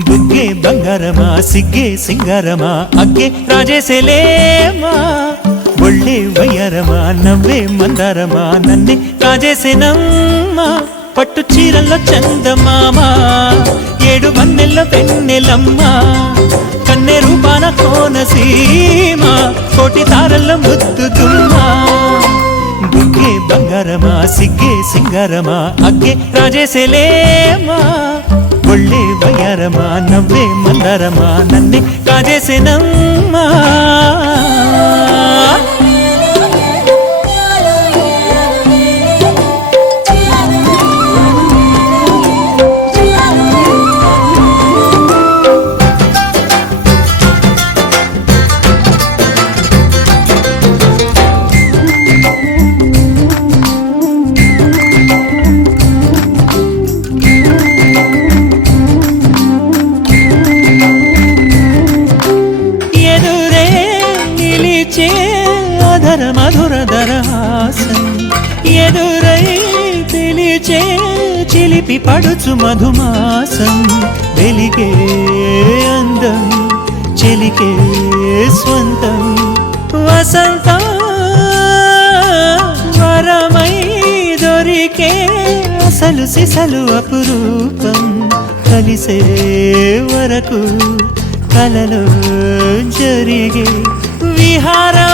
బుగ్గే బంగారమా సిగ్గే సింగారమా అగ్గే రాజేసేలేమా ఒళ్ళే వయ్యారమా నవ్వే మందారమా నన్నే కాజేసేనమ్మా పట్టు చీరల్లో చందమామా ఏడు వన్నెల్లో పెన్నెలమ్మా కన్నె రూపాన కోనసీమ కోటి తారల్లో ముద్దుతుమ్మా బుగ్గే బంగారమా సిగ్గే సింగారమా అగ్గే రాజేసేలేమా ఒళ్ళే వయ్యారమా నవ్వే మందారమా నన్నే కాజేసేనమ్మా అధర మధుర దరహాసం ఎదురై పిలిచే చిలిపి పడుచు మధుమాసం వెలిగే అందం చెలికే స్వంతం వసంతం వరమై దొరికే అసలు సిసలు అపురూపం కలిసే వరకు కలలో జరిగే విహారం